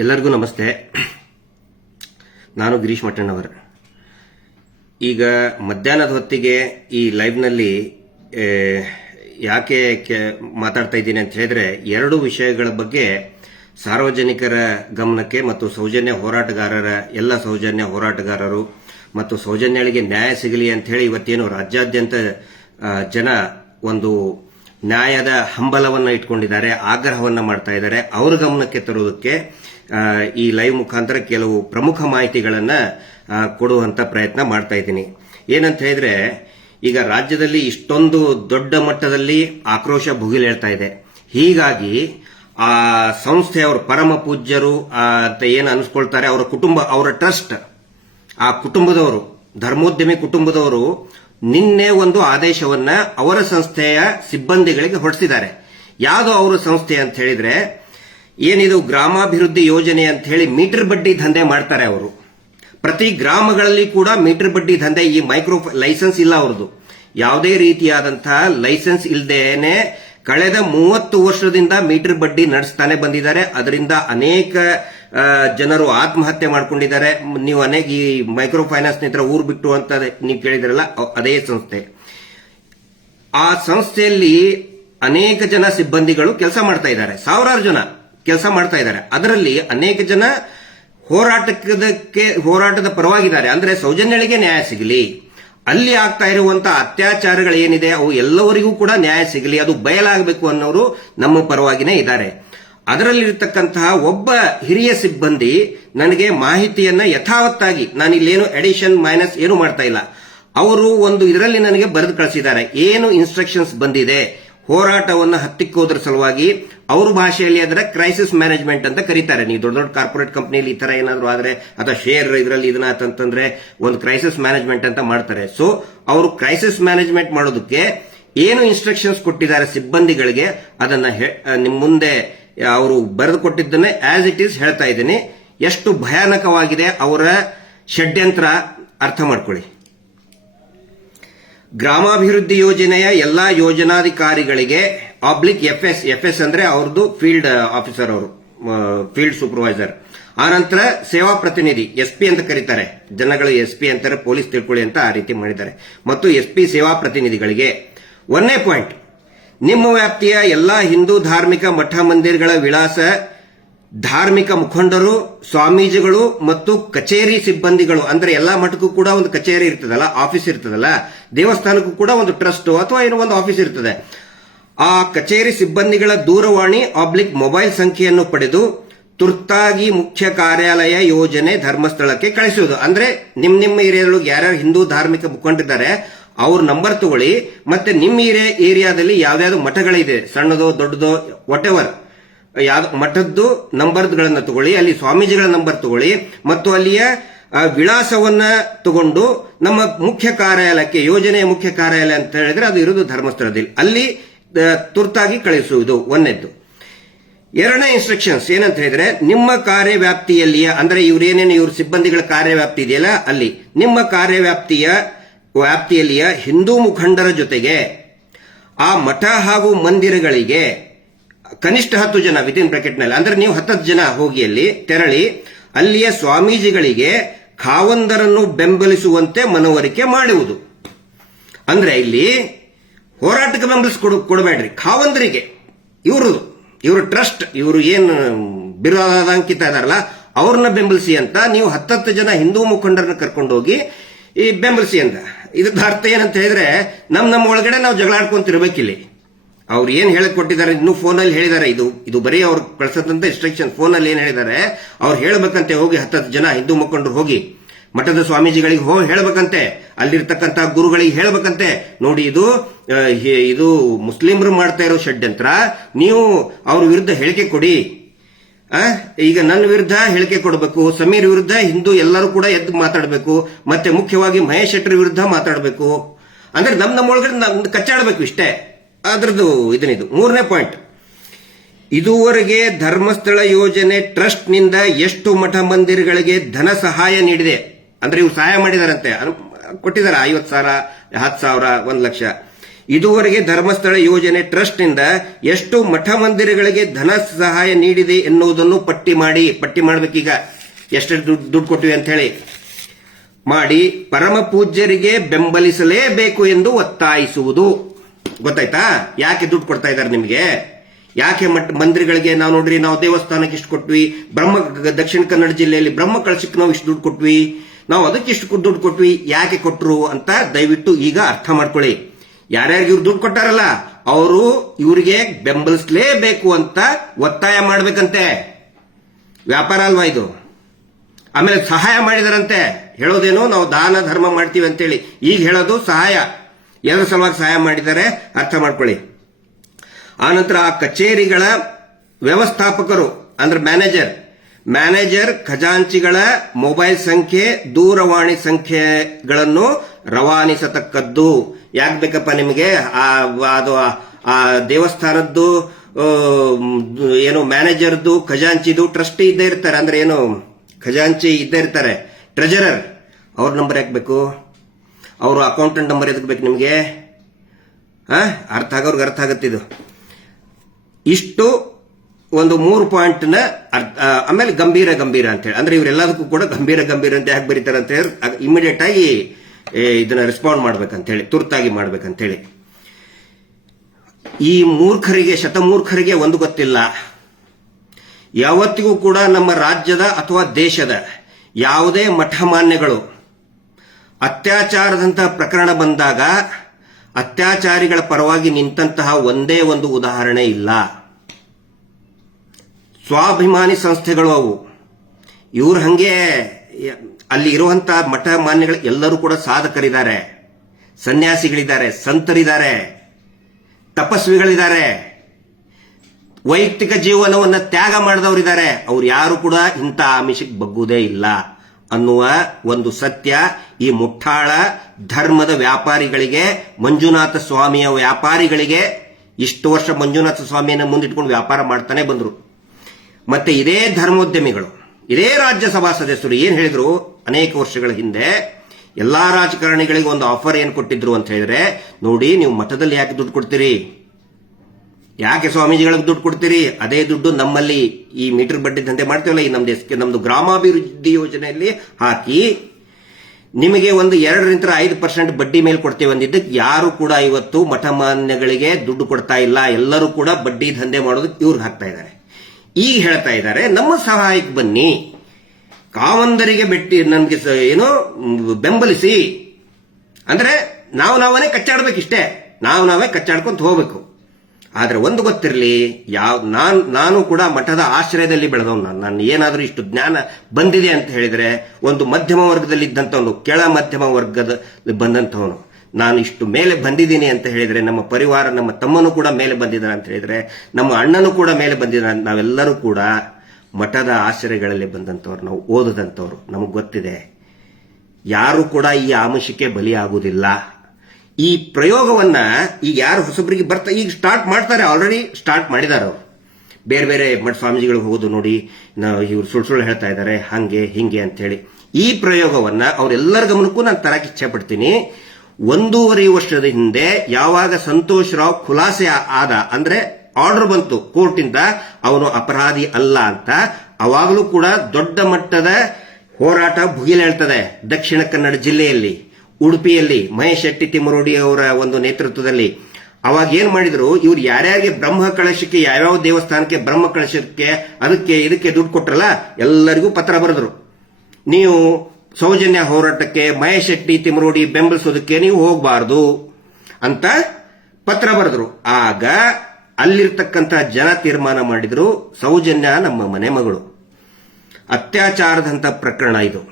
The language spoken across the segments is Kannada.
ಎಲ್ಲರಿಗೂ ನಮಸ್ತೆ. ನಾನು ಗಿರೀಶ್ ಮಠಣ್ಣವರ್. ಈಗ ಮಧ್ಯಾಹ್ನದ ಹೊತ್ತಿಗೆ ಈ ಲೈವ್ನಲ್ಲಿ ಯಾಕೆ ಮಾತಾಡ್ತಾ ಇದ್ದೀನಿ ಅಂತ ಹೇಳಿದ್ರೆ, ಎರಡು ವಿಷಯಗಳ ಬಗ್ಗೆ ಸಾರ್ವಜನಿಕರ ಗಮನಕ್ಕೆ ಮತ್ತು ಸೌಜನ್ಯ ಹೋರಾಟಗಾರರ ಎಲ್ಲ ಸೌಜನ್ಯ ಹೋರಾಟಗಾರರು ಮತ್ತು ಸೌಜನ್ಯಗಳಿಗೆ ನ್ಯಾಯ ಸಿಗಲಿ ಅಂತ ಹೇಳಿ ಇವತ್ತೇನು ರಾಜ್ಯಾದ್ಯಂತ ಜನ ಒಂದು ನ್ಯಾಯದ ಹಂಬಲವನ್ನು ಇಟ್ಕೊಂಡಿದ್ದಾರೆ, ಆಗ್ರಹವನ್ನ ಮಾಡ್ತಾ ಇದ್ದಾರೆ. ಅವರ ಗಮನಕ್ಕೆ ತರುವುದಕ್ಕೆ ಈ ಲೈವ್ ಮುಖಾಂತರ ಕೆಲವು ಪ್ರಮುಖ ಮಾಹಿತಿಗಳನ್ನ ಕೊಡುವಂತ ಪ್ರಯತ್ನ ಮಾಡ್ತಾ ಇದ್ದೀನಿ. ಏನಂತ ಹೇಳಿದ್ರೆ, ಈಗ ರಾಜ್ಯದಲ್ಲಿ ಇಷ್ಟೊಂದು ದೊಡ್ಡ ಮಟ್ಟದಲ್ಲಿ ಆಕ್ರೋಶ ಭುಗಿಲೇಳ್ತಾ ಇದೆ. ಹೀಗಾಗಿ ಆ ಸಂಸ್ಥೆಯವರು ಪರಮ ಪೂಜ್ಯರು ಅಂತ ಏನು ಅನಿಸ್ಕೊಳ್ತಾರೆ, ಅವರ ಕುಟುಂಬ, ಅವರ ಟ್ರಸ್ಟ್, ಆ ಕುಟುಂಬದವರು, ಧರ್ಮೋದ್ಯಮಿ ಕುಟುಂಬದವರು ನಿನ್ನೆ ಒಂದು ಆದೇಶವನ್ನ ಅವರ ಸಂಸ್ಥೆಯ ಸಿಬ್ಬಂದಿಗಳಿಗೆ ಹೊರಡಿಸಿದ್ದಾರೆ. ಯಾವುದು ಅವರ ಸಂಸ್ಥೆ ಅಂತ ಹೇಳಿದ್ರೆ, ಏನಿದು ಗ್ರಾಮಾಭಿವೃದ್ಧಿ ಯೋಜನೆ ಅಂತ ಹೇಳಿ ಮೀಟರ್ ಬಡ್ಡಿ ದಂಧೆ ಮಾಡ್ತಾರೆ ಅವರು. ಪ್ರತಿ ಗ್ರಾಮಗಳಲ್ಲಿ ಕೂಡ ಮೀಟರ್ ಬಡ್ಡಿ ದಂಧೆ. ಈ ಮೈಕ್ರೋ ಲೈಸೆನ್ಸ್ ಇಲ್ಲ ಅವ್ರದ್ದು, ಯಾವುದೇ ರೀತಿಯಾದಂತಹ ಲೈಸೆನ್ಸ್ ಇಲ್ಲದೇನೆ ಕಳೆದ 30 ವರ್ಷದಿಂದ ಮೀಟರ್ ಬಡ್ಡಿ ನಡೆಸ್ತಾನೆ ಬಂದಿದ್ದಾರೆ. ಅದರಿಂದ ಅನೇಕ ಜನರು ಆತ್ಮಹತ್ಯೆ ಮಾಡ್ಕೊಂಡಿದ್ದಾರೆ. ನೀವು ಅನೇಕ ಈ ಮೈಕ್ರೋ ಫೈನಾನ್ಸ್ ನಿಂದ ಊರು ಬಿಟ್ಟು ಅಂತ ನೀವು ಕೇಳಿದ್ರಲ್ಲ, ಅದೇ ಸಂಸ್ಥೆ. ಆ ಸಂಸ್ಥೆಯಲ್ಲಿ ಅನೇಕ ಜನ ಸಿಬ್ಬಂದಿಗಳು ಕೆಲಸ ಮಾಡ್ತಾ ಇದ್ದಾರೆ, ಸಾವಿರಾರು ಜನ ಕೆಲಸ ಮಾಡ್ತಾ ಇದ್ದಾರೆ. ಅದರಲ್ಲಿ ಅನೇಕ ಜನ ಹೋರಾಟದ ಪರವಾಗಿದ್ದಾರೆ. ಅಂದ್ರೆ ಸೌಜನ್ಯಗಳಿಗೆ ನ್ಯಾಯ ಸಿಗಲಿ, ಅಲ್ಲಿ ಆಗ್ತಾ ಇರುವಂತಹ ಅತ್ಯಾಚಾರಗಳು ಏನಿದೆ ಅವು ಎಲ್ಲವರಿಗೂ ಕೂಡ ನ್ಯಾಯ ಸಿಗಲಿ, ಅದು ಬಯಲಾಗಬೇಕು ಅನ್ನೋರು ನಮ್ಮ ಪರವಾಗಿನೇ ಇದ್ದಾರೆ. ಅದರಲ್ಲಿರ್ತಕ್ಕಂತಹ ಒಬ್ಬ ಹಿರಿಯ ಸಿಬ್ಬಂದಿ ನನಗೆ ಮಾಹಿತಿಯನ್ನ ಯಥಾವತ್ತಾಗಿ, ನಾನು ಇಲ್ಲೇನು ಎಡಿಷನ್ ಮೈನಸ್ ಏನು ಮಾಡ್ತಾ ಇಲ್ಲ, ಅವರು ಒಂದು ಇದರಲ್ಲಿ ನನಗೆ ಬರೆದು ಕಳಿಸಿದ್ದಾರೆ. ಏನು ಇನ್ಸ್ಟ್ರಕ್ಷನ್ಸ್ ಬಂದಿದೆ ಹೋರಾಟವನ್ನು ಹತ್ತಿಕ್ಕೋದ್ರ ಸಲುವಾಗಿ, ಅವ್ರ ಭಾಷೆಯಲ್ಲಿ ಅದರ ಕ್ರೈಸಿಸ್ ಮ್ಯಾನೇಜ್ಮೆಂಟ್ ಅಂತ ಕರೀತಾರೆ. ನೀವು ದೊಡ್ಡ ದೊಡ್ಡ ಕಾರ್ಪೊರೇಟ್ ಕಂಪನಿಯಲ್ಲಿ ಈ ತರ ಏನಾದ್ರು ಆದ್ರೆ ಅಥವಾ ಶೇರ್ ಇದರಲ್ಲಿ ಇದನ್ನ ಅಂತಂದ್ರೆ ಒಂದು ಕ್ರೈಸಿಸ್ ಮ್ಯಾನೇಜ್ಮೆಂಟ್ ಅಂತ ಮಾಡ್ತಾರೆ. ಸೊ ಅವರು ಕ್ರೈಸಿಸ್ ಮ್ಯಾನೇಜ್ಮೆಂಟ್ ಮಾಡೋದಕ್ಕೆ ಏನು ಇನ್ಸ್ಟ್ರಕ್ಷನ್ಸ್ ಕೊಟ್ಟಿದ್ದಾರೆ ಸಿಬ್ಬಂದಿಗಳಿಗೆ, ಅದನ್ನ ನಿಮ್ ಮುಂದೆ ಅವರು ಬರೆದು ಕೊಟ್ಟಿದ್ದನ್ನೇ ಆಸ್ ಇಟ್ ಈಸ್ ಹೇಳ್ತಾ ಇದ್ದೀನಿ. ಎಷ್ಟು ಭಯಾನಕವಾಗಿದೆ ಅವರ ಷಡ್ಯಂತ್ರ ಅರ್ಥ ಮಾಡ್ಕೊಳ್ಳಿ. ಗ್ರಾಮಾಭಿವೃದ್ಧಿ ಯೋಜನೆಯ ಎಲ್ಲಾ ಯೋಜನಾಧಿಕಾರಿಗಳಿಗೆ ಎಫ್ಎಸ್ ಅಂದ್ರೆ ಅವ್ರದ್ದು ಫೀಲ್ಡ್ ಆಫೀಸರ್, ಅವರು ಫೀಲ್ಡ್ ಸೂಪರ್ವೈಸರ್. ಆನಂತರ ಸೇವಾ ಪ್ರತಿನಿಧಿ ಎಸ್ಪಿ ಅಂತ ಕರೀತಾರೆ, ಜನಗಳು ಎಸ್ಪಿ ಅಂತಾರೆ, ಪೊಲೀಸ್ ತಿಳ್ಕೊಳ್ಳಿ ಅಂತ ಆ ರೀತಿ ಮಾಡಿದ್ದಾರೆ. ಮತ್ತು ಎಸ್ಪಿ ಸೇವಾ ಪ್ರತಿನಿಧಿಗಳಿಗೆ 1ನೇ ಪಾಯಿಂಟ್, ನಿಮ್ಮ ವ್ಯಾಪ್ತಿಯ ಎಲ್ಲಾ ಹಿಂದೂ ಧಾರ್ಮಿಕ ಮಠ ಮಂದಿರಗಳ ವಿಳಾಸ, ಧಾರ್ಮಿಕ ಮುಖಂಡರು, ಸ್ವಾಮೀಜಿಗಳು ಮತ್ತು ಕಚೇರಿ ಸಿಬ್ಬಂದಿಗಳು, ಅಂದ್ರೆ ಎಲ್ಲಾ ಮಠಕ್ಕೂ ಕೂಡ ಒಂದು ಕಚೇರಿ ಇರ್ತದಲ್ಲ, ಆಫೀಸ್ ಇರ್ತದಲ್ಲ, ದೇವಸ್ಥಾನಕ್ಕೂ ಕೂಡ ಒಂದು ಟ್ರಸ್ಟ್ ಅಥವಾ ಏನೋ ಒಂದು ಆಫೀಸ್ ಇರ್ತದೆ. ಆ ಕಚೇರಿ ಸಿಬ್ಬಂದಿಗಳ ದೂರವಾಣಿ ಮೊಬೈಲ್ ಸಂಖ್ಯೆಯನ್ನು ಪಡೆದು ತುರ್ತಾಗಿ ಮುಖ್ಯ ಕಾರ್ಯಾಲಯ ಯೋಜನೆ ಧರ್ಮಸ್ಥಳಕ್ಕೆ ಕಳಿಸುವುದು. ಅಂದ್ರೆ ನಿಮ್ಮ ಏರಿಯಾದೊಳಗೆ ಯಾರ್ಯಾರು ಹಿಂದೂ ಧಾರ್ಮಿಕ ಮುಖಂಡರಿದ್ದಾರೆ ಅವ್ರ ನಂಬರ್ ತಗೊಳ್ಳಿ, ಮತ್ತೆ ನಿಮ್ಮ ಏರಿಯಾದಲ್ಲಿ ಯಾವ್ದಾವ್ದು ಮಠಗಳಿದೆ, ಸಣ್ಣದೋ ದೊಡ್ಡದೋ ವಾಟ್ ಎವರ್, ಯಾವ್ದು ಮಠದ್ದು ನಂಬರ್ಗಳನ್ನ ತಗೊಳ್ಳಿ, ಅಲ್ಲಿ ಸ್ವಾಮೀಜಿಗಳ ನಂಬರ್ ತಗೊಳ್ಳಿ, ಮತ್ತು ಅಲ್ಲಿಯ ವಿಳಾಸವನ್ನ ತಗೊಂಡು ನಮ್ಮ ಮುಖ್ಯ ಕಾರ್ಯಾಲಯಕ್ಕೆ, ಯೋಜನೆಯ ಮುಖ್ಯ ಕಾರ್ಯಾಲಯ ಅಂತ ಹೇಳಿದ್ರೆ ಅದು ಇರುವುದು ಧರ್ಮಸ್ಥಳದಲ್ಲಿ, ಅಲ್ಲಿ ತುರ್ತಾಗಿ ಕಳಿಸುವುದು 1ನೇದ್ದು. 2ನೇ ಇನ್ಸ್ಟ್ರಕ್ಷನ್ಸ್ ಏನಂತ ಹೇಳಿದ್ರೆ, ನಿಮ್ಮ ಕಾರ್ಯವ್ಯಾಪ್ತಿಯಲ್ಲಿಯ, ಅಂದ್ರೆ ಇವ್ರೇನೇನು ಇವ್ರ ಸಿಬ್ಬಂದಿಗಳ ಕಾರ್ಯವ್ಯಾಪ್ತಿ ಇದೆಯಲ್ಲ, ಅಲ್ಲಿ ನಿಮ್ಮ ವ್ಯಾಪ್ತಿಯಲ್ಲಿಯ ಹಿಂದೂ ಮುಖಂಡರ ಜೊತೆಗೆ ಆ ಮಠ ಹಾಗೂ ಮಂದಿರಗಳಿಗೆ ಕನಿಷ್ಠ 10 ಜನ ವಿದಿನ್ ಬ್ರಾಕೆಟ್ನಲ್ಲಿ, ಅಂದ್ರೆ ನೀವು 10 ಜನ ಹೋಗಿ ಅಲ್ಲಿ ತೆರಳಿ ಅಲ್ಲಿಯ ಸ್ವಾಮೀಜಿಗಳಿಗೆ ಖಾವಂದರನ್ನು ಬೆಂಬಲಿಸುವಂತೆ ಮನವರಿಕೆ ಮಾಡುವುದು. ಅಂದ್ರೆ ಇಲ್ಲಿ ಹೋರಾಟಕ್ಕೆ ಕೊಡಬೇಡ್ರಿ, ಖಾವಂದರಿಗೆ, ಇವರು ಟ್ರಸ್ಟ್, ಇವರು ಏನು ಬಿರುದಾಂಕಿತ ಇದಾರಲ್ಲ ಅವ್ರನ್ನ ಬೆಂಬಲಿಸಿ ಅಂತ ನೀವು 10 ಜನ ಹಿಂದೂ ಮುಖಂಡರನ್ನ ಕರ್ಕೊಂಡು ಹೋಗಿ ಈ ಬೆಂಬಲಿಸಿ ಅಂತ. ಇದ್ರ ಅರ್ಥ ಏನಂತ ಹೇಳಿದ್ರೆ, ನಮ್ಮ ಒಳಗಡೆ ನಾವು ಜಗಳಾಡ್ಕೊಂತಿರ್ಬೇಕಿಲ್ಲಿ. ಅವ್ರು ಏನ್ ಹೇಳಕ್ ಕೊಟ್ಟಿದ್ದಾರೆ, ಇನ್ನು ಫೋನಲ್ಲಿ ಹೇಳಿದ್ದಾರೆ, ಇದು ಬರೀ ಅವ್ರು ಕಳ್ಸದಂತ ಇನ್ಸ್ಟ್ರಕ್ಷನ್. ಫೋನಲ್ಲಿ ಏನ್ ಹೇಳಿದ್ದಾರೆ, ಅವ್ರು ಹೇಳಬೇಕಂತೆ, ಹೋಗಿ 10 ಜನ ಹಿಂದೂ ಮುಖಂಡರು ಹೋಗಿ ಮಠದ ಸ್ವಾಮೀಜಿಗಳಿಗೆ ಹೋಗಿ ಹೇಳಬೇಕಂತೆ, ಅಲ್ಲಿರ್ತಕ್ಕಂಥ ಗುರುಗಳಿಗೆ ಹೇಳಬೇಕಂತೆ, ನೋಡಿ ಇದು ಮುಸ್ಲಿಮರು ಮಾಡ್ತಾ ಇರೋ ಷಡ್ಯಂತ್ರ, ನೀವು ಅವ್ರ ವಿರುದ್ಧ ಹೇಳಿಕೆ ಕೊಡಿ. ಈಗ ನನ್ನ ವಿರುದ್ಧ ಹೇಳಿಕೆ ಕೊಡಬೇಕು, ಸಮೀರ್ ವಿರುದ್ಧ ಹಿಂದೂ ಎಲ್ಲರೂ ಕೂಡ ಎದ್ದು ಮಾತಾಡಬೇಕು, ಮತ್ತೆ ಮುಖ್ಯವಾಗಿ ಮಹೇಶ್ ಶೆಟ್ಟರ್ ವಿರುದ್ಧ ಮಾತಾಡಬೇಕು. ಅಂದ್ರೆ ನಮ್ಮ ಒಳಗಡೆ ಕಚ್ಚಾಡಬೇಕು, ಇಷ್ಟೇ ಅದ್ರದ್ದು ಇದನ್ನಿದು. 3ನೇ ಪಾಯಿಂಟ್, ಇದುವರೆಗೆ ಧರ್ಮಸ್ಥಳ ಯೋಜನೆ ಟ್ರಸ್ಟ್ ನಿಂದ ಎಷ್ಟು ಮಠ ಮಂದಿರಗಳಿಗೆ ಧನ ಸಹಾಯ ನೀಡಿದೆ, ಅಂದ್ರೆ ಇವ್ರು ಸಹಾಯ ಮಾಡಿದಾರಂತೆ, ಕೊಟ್ಟಿದ್ದಾರೆ 50,000, 10,000, 1 ಲಕ್ಷ. ಇದುವರೆಗೆ ಧರ್ಮಸ್ಥಳ ಯೋಜನೆ ಟ್ರಸ್ಟ್ ನಿಂದ ಎಷ್ಟು ಮಠ ಮಂದಿರಗಳಿಗೆ ಧನ ಸಹಾಯ ನೀಡಿದೆ ಎನ್ನುವುದನ್ನು ಪಟ್ಟಿ ಮಾಡಬೇಕೀಗ. ಎಷ್ಟು ದುಡ್ಡು ಕೊಟ್ಟಿವೆ ಅಂತ ಹೇಳಿ ಮಾಡಿ ಪರಮ ಪೂಜ್ಯರಿಗೆ ಬೆಂಬಲಿಸಲೇಬೇಕು ಎಂದು ಒತ್ತಾಯಿಸುವುದು. ಗೊತ್ತಾಯ್ತಾ ಯಾಕೆ ದುಡ್ಡು ಕೊಡ್ತಾ ಇದ್ದಾರೆ ನಿಮಗೆ? ಯಾಕೆ ಮಂದಿರಗಳಿಗೆ ನಾವು ನೋಡ್ರಿ, ನಾವು ದೇವಸ್ಥಾನಕ್ಕೆ ಇಷ್ಟು ಕೊಟ್ವಿ, ದಕ್ಷಿಣ ಕನ್ನಡ ಜಿಲ್ಲೆಯಲ್ಲಿ ಬ್ರಹ್ಮ ಕಳಶಕ್ಕೆ ನಾವು ಇಷ್ಟು ದುಡ್ಡು ಕೊಟ್ವಿ, ನಾವು ಅದಕ್ಕೆ ಇಷ್ಟು ದುಡ್ಡು ಕೊಟ್ವಿ, ಯಾಕೆ ಕೊಟ್ರು ಅಂತ ದಯವಿಟ್ಟು ಈಗ ಅರ್ಥ ಮಾಡ್ಕೊಳ್ಳಿ. ಯಾರ್ಯಾರಿಗೆ ಇವ್ರು ದುಡ್ಡು ಕೊಟ್ಟಾರಲ್ಲ ಅವರು ಇವರಿಗೆ ಬೆಂಬಲಿಸಲೇಬೇಕು ಅಂತ ಒತ್ತಾಯ ಮಾಡ್ಬೇಕಂತೆ. ವ್ಯಾಪಾರ ಅಲ್ವಾ ಇದು? ಆಮೇಲೆ ಸಹಾಯ ಮಾಡಿದಾರಂತೆ. ಹೇಳೋದೇನು ನಾವು ದಾನ ಧರ್ಮ ಮಾಡ್ತೀವಿ ಅಂತೇಳಿ, ಈಗ ಹೇಳೋದು ಸಹಾಯ. ಎಲ್ಲರ ಸಲುವಾಗಿ ಸಹಾಯ ಮಾಡಿದ್ದಾರೆ, ಅರ್ಥ ಮಾಡ್ಕೊಳ್ಳಿ. ಆನಂತರ ಆ ಕಚೇರಿಗಳ ವ್ಯವಸ್ಥಾಪಕರು ಅಂದ್ರೆ ಮ್ಯಾನೇಜರ್ ಖಜಾಂಚಿಗಳ ಮೊಬೈಲ್ ಸಂಖ್ಯೆ, ದೂರವಾಣಿ ಸಂಖ್ಯೆಗಳನ್ನು ರವಾನಿಸತಕ್ಕದ್ದು. ಯಾಕೆ ಬೇಕಪ್ಪ ನಿಮಗೆ? ಅದು ಆ ದೇವಸ್ಥಾನದ್ದು ಏನು ಮ್ಯಾನೇಜರ್ದು, ಖಜಾಂಚಿದು, ಟ್ರಸ್ಟಿ ಇದ್ದೇ ಇರ್ತಾರೆ. ಅಂದ್ರೆ ಏನು ಖಜಾಂಚಿ ಇದ್ದೇ ಇರ್ತಾರೆ, ಟ್ರೆಜರರ್. ಅವ್ರ ನಂಬರ್ ಯಾಕೆ ಬೇಕು? ಅವರು ಅಕೌಂಟೆಂಟ್ ನಂಬರ್ ಎದಕ್ಕೆ ಬೇಕು ನಿಮಗೆ? ಅರ್ಥ ಆಗೋರ್ಗೆ ಅರ್ಥ ಆಗತ್ತಿದು. ಇಷ್ಟು ಒಂದು 3 ಪಾಯಿಂಟ್ ನ ಆಮೇಲೆ ಗಂಭೀರ ಅಂತ ಹೇಳಿ, ಅಂದ್ರೆ ಇವರೆಲ್ಲದಕ್ಕೂ ಕೂಡ ಗಂಭೀರ ಅಂತ ಯಾಕೆ ಬರೀತಾರೆ ಅಂತ ಹೇಳಿ ಇಮಿಡಿಯೇಟ್ ಆಗಿ ಇದನ್ನ ರೆಸ್ಪಾಂಡ್ ಮಾಡ್ಬೇಕಂತ ಹೇಳಿ, ತುರ್ತಾಗಿ ಮಾಡ್ಬೇಕಂತ ಹೇಳಿ. ಈ ಶತಮೂರ್ಖರಿಗೆ ಒಂದು ಗೊತ್ತಿಲ್ಲ. ಯಾವತ್ತಿಗೂ ಕೂಡ ನಮ್ಮ ರಾಜ್ಯದ ಅಥವಾ ದೇಶದ ಯಾವುದೇ ಮಠಮಾನ್ಯಗಳು ಅತ್ಯಾಚಾರದಂತಹ ಪ್ರಕರಣ ಬಂದಾಗ ಅತ್ಯಾಚಾರಿಗಳ ಪರವಾಗಿ ನಿಂತಹ ಒಂದೇ ಒಂದು ಉದಾಹರಣೆ ಇಲ್ಲ. ಸ್ವಾಭಿಮಾನಿ ಸಂಸ್ಥೆಗಳು ಅವು. ಇವ್ರು ಹಂಗೆ ಅಲ್ಲಿ ಇರುವಂತಹ ಮಠ ಮಾನ್ಯಗಳು ಎಲ್ಲರೂ ಕೂಡ ಸಾಧಕರಿದ್ದಾರೆ, ಸನ್ಯಾಸಿಗಳಿದ್ದಾರೆ, ಸಂತರಿದ್ದಾರೆ, ತಪಸ್ವಿಗಳಿದ್ದಾರೆ, ವೈಯಕ್ತಿಕ ಜೀವನವನ್ನ ತ್ಯಾಗ ಮಾಡಿದವರಿದ್ದಾರೆ. ಅವ್ರು ಯಾರು ಕೂಡ ಇಂಥ ಆಮಿಷಕ್ಕೆ ಬಗ್ಗುವುದೇ ಇಲ್ಲ ಅನ್ನುವ ಒಂದು ಸತ್ಯ ಈ ಮುಠಾಳ ಧರ್ಮದ ವ್ಯಾಪಾರಿಗಳಿಗೆ, ಮಂಜುನಾಥ ಸ್ವಾಮಿಯ ವ್ಯಾಪಾರಿಗಳಿಗೆ, ಇಷ್ಟು ವರ್ಷ ಮಂಜುನಾಥ ಸ್ವಾಮಿಯನ್ನು ಮುಂದಿಟ್ಕೊಂಡು ವ್ಯಾಪಾರ ಮಾಡ್ತಾನೆ ಬಂದ್ರು. ಮತ್ತೆ ಇದೇ ಧರ್ಮೋದ್ಯಮಿಗಳು, ಇದೇ ರಾಜ್ಯಸಭಾ ಸದಸ್ಯರು ಏನ್ ಹೇಳಿದ್ರು ಅನೇಕ ವರ್ಷಗಳ ಹಿಂದೆ, ಎಲ್ಲಾ ರಾಜಕಾರಣಿಗಳಿಗೆ ಒಂದು ಆಫರ್ ಏನ್ ಕೊಟ್ಟಿದ್ರು ಅಂತ ಹೇಳಿದ್ರೆ, ನೋಡಿ ನೀವು ಮಠದಲ್ಲಿ ಯಾಕೆ ದುಡ್ಡು ಕೊಡ್ತೀರಿ, ಯಾಕೆ ಸ್ವಾಮೀಜಿಗಳಿಗೆ ದುಡ್ಡು ಕೊಡ್ತೀರಿ, ಅದೇ ದುಡ್ಡು ನಮ್ಮಲ್ಲಿ ಈ ಮೀಟರ್ ಬಡ್ಡಿ ದಂಧೆ ಮಾಡ್ತೀವಲ್ಲ, ಈ ನಮ್ದು ಗ್ರಾಮಾಭಿವೃದ್ಧಿ ಯೋಜನೆಯಲ್ಲಿ ಹಾಕಿ ನಿಮಗೆ ಒಂದು 2-5% ಬಡ್ಡಿ ಮೇಲೆ ಕೊಡ್ತೇವೆ ಅಂದಿದ್ದಕ್ಕೆ ಯಾರು ಕೂಡ ಇವತ್ತು ಮಠ ಮಾನ್ಯಗಳಿಗೆ ದುಡ್ಡು ಕೊಡ್ತಾ ಇಲ್ಲ. ಎಲ್ಲರೂ ಕೂಡ ಬಡ್ಡಿ ದಂಧೆ ಮಾಡೋದಕ್ಕೆ ಇವ್ರಿಗೆ ಹಾಕ್ತಾ ಇದ್ದಾರೆ. ಈಗ ಹೇಳ್ತಾ ಇದ್ದಾರೆ ನಮ್ಮ ಸಹಾಯಕ್ಕೆ ಬನ್ನಿ, ಕಾವಂದರಿಗೆ ನಮ್ಗೆ ಏನೋ ಬೆಂಬಲಿಸಿ. ಅಂದ್ರೆ ನಾವೇ ಕಚ್ಚಾಡ್ಬೇಕಿಷ್ಟೇ, ನಾವೇ ಕಚ್ಚಾಡ್ಕೊಂತ ಹೋಗ್ಬೇಕು. ಆದ್ರೆ ಒಂದು ಗೊತ್ತಿರಲಿ, ನಾನು ಕೂಡ ಮಠದ ಆಶ್ರಯದಲ್ಲಿ ಬೆಳೆದವನು. ನಾನು ಏನಾದ್ರೂ ಇಷ್ಟು ಜ್ಞಾನ ಬಂದಿದೆ ಅಂತ ಹೇಳಿದ್ರೆ ಒಂದು ಮಧ್ಯಮ ವರ್ಗದಲ್ಲಿ ಇದ್ದಂಥವನು, ಕೆಳ ಮಧ್ಯಮ ವರ್ಗದ ಬಂದಂಥವನು. ನಾನು ಇಷ್ಟು ಮೇಲೆ ಬಂದಿದ್ದೀನಿ ಅಂತ ಹೇಳಿದ್ರೆ, ನಮ್ಮ ಪರಿವಾರ, ನಮ್ಮ ತಮ್ಮನು ಕೂಡ ಮೇಲೆ ಬಂದಿದ್ದಾನೆ ಅಂತ ಹೇಳಿದ್ರೆ, ನಮ್ಮ ಅಣ್ಣನು ಕೂಡ ಮೇಲೆ ಬಂದಿದ್ದಾನೆ. ನಾವೆಲ್ಲರೂ ಕೂಡ ಮಠದ ಆಶ್ರಯಗಳಲ್ಲಿ ಬಂದಂಥವ್ರು, ನಾವು ಓದದಂಥವ್ರು, ನಮಗೆ ಗೊತ್ತಿದೆ. ಯಾರು ಕೂಡ ಈ ಆಮಿಷಕ್ಕೆ ಬಲಿಯಾಗುವುದಿಲ್ಲ. ಈ ಪ್ರಯೋಗವನ್ನ ಈಗ ಯಾರು ಹೊಸಬರಿಗೆ ಈಗ ಸ್ಟಾರ್ಟ್ ಮಾಡ್ತಾರೆ, ಆಲ್ರೆಡಿ ಸ್ಟಾರ್ಟ್ ಮಾಡಿದ್ದಾರೆ ಅವರು. ಬೇರೆ ಮಠ ಸ್ವಾಮೀಜಿಗಳಿಗೆ ಹೋಗೋದು ನೋಡಿ, ಇವ್ರು ಸುಳ್ಳು ಹೇಳ್ತಾ ಇದ್ದಾರೆ, ಹಂಗೆ ಹಿಂಗೆ ಅಂತ ಹೇಳಿ. ಈ ಪ್ರಯೋಗವನ್ನ ಅವರೆಲ್ಲರ ಗಮನಕ್ಕೂ ನಾನು ತರಕ್ಕೆ ಇಚ್ಛೆ ಪಡ್ತೀನಿ. 1.5 ವರ್ಷದ ಹಿಂದೆ ಯಾವಾಗ ಸಂತೋಷ್ ರಾವ್ ಖುಲಾಸೆ ಆದ, ಅಂದ್ರೆ ಆರ್ಡರ್ ಬಂತು ಕೋರ್ಟಿಂದ ಅವನು ಅಪರಾಧಿ ಅಲ್ಲ ಅಂತ, ಅವಾಗಲೂ ಕೂಡ ದೊಡ್ಡ ಮಟ್ಟದ ಹೋರಾಟ ಭುಗಿಲೇಳ್ತದೆ ದಕ್ಷಿಣ ಕನ್ನಡ ಜಿಲ್ಲೆಯಲ್ಲಿ, ಉಡುಪಿಯಲ್ಲಿ ಮಹೇಶ್ ಶೆಟ್ಟಿ ತಿಮ್ಮರೋಡಿ ಅವರ ಒಂದು ನೇತೃತ್ವದಲ್ಲಿ. ಅವಾಗ ಏನ್ ಮಾಡಿದ್ರು, ಇವ್ರು ಯಾರ್ಯಾರಿಗೆ ಬ್ರಹ್ಮ ಕಳಶಕ್ಕೆ, ಯಾವ್ಯಾವ ದೇವಸ್ಥಾನಕ್ಕೆ ಬ್ರಹ್ಮ ಕಳಶಕ್ಕೆ ಅದಕ್ಕೆ ಇದಕ್ಕೆ ದುಡ್ಡು ಕೊಟ್ರಲ್ಲ ಎಲ್ಲರಿಗೂ ಪತ್ರ ಬರೆದ್ರು. ನೀವು ಸೌಜನ್ಯ ಹೋರಾಟಕ್ಕೆ ಮಹೇಶ್ ಶೆಟ್ಟಿ ತಿಮ್ಮರೋಡಿ ಬೆಂಬಲಿಸೋದಕ್ಕೆ ನೀವು ಹೋಗಬಾರದು ಅಂತ ಪತ್ರ ಬರೆದ್ರು. ಆಗ ಅಲ್ಲಿರ್ತಕ್ಕಂಥ ಜನ ತೀರ್ಮಾನ ಮಾಡಿದ್ರು, ಸೌಜನ್ಯ ನಮ್ಮ ಮನೆ ಮಗಳು, ಅತ್ಯಾಚಾರದಂತ ಪ್ರಕರಣ ಇದು,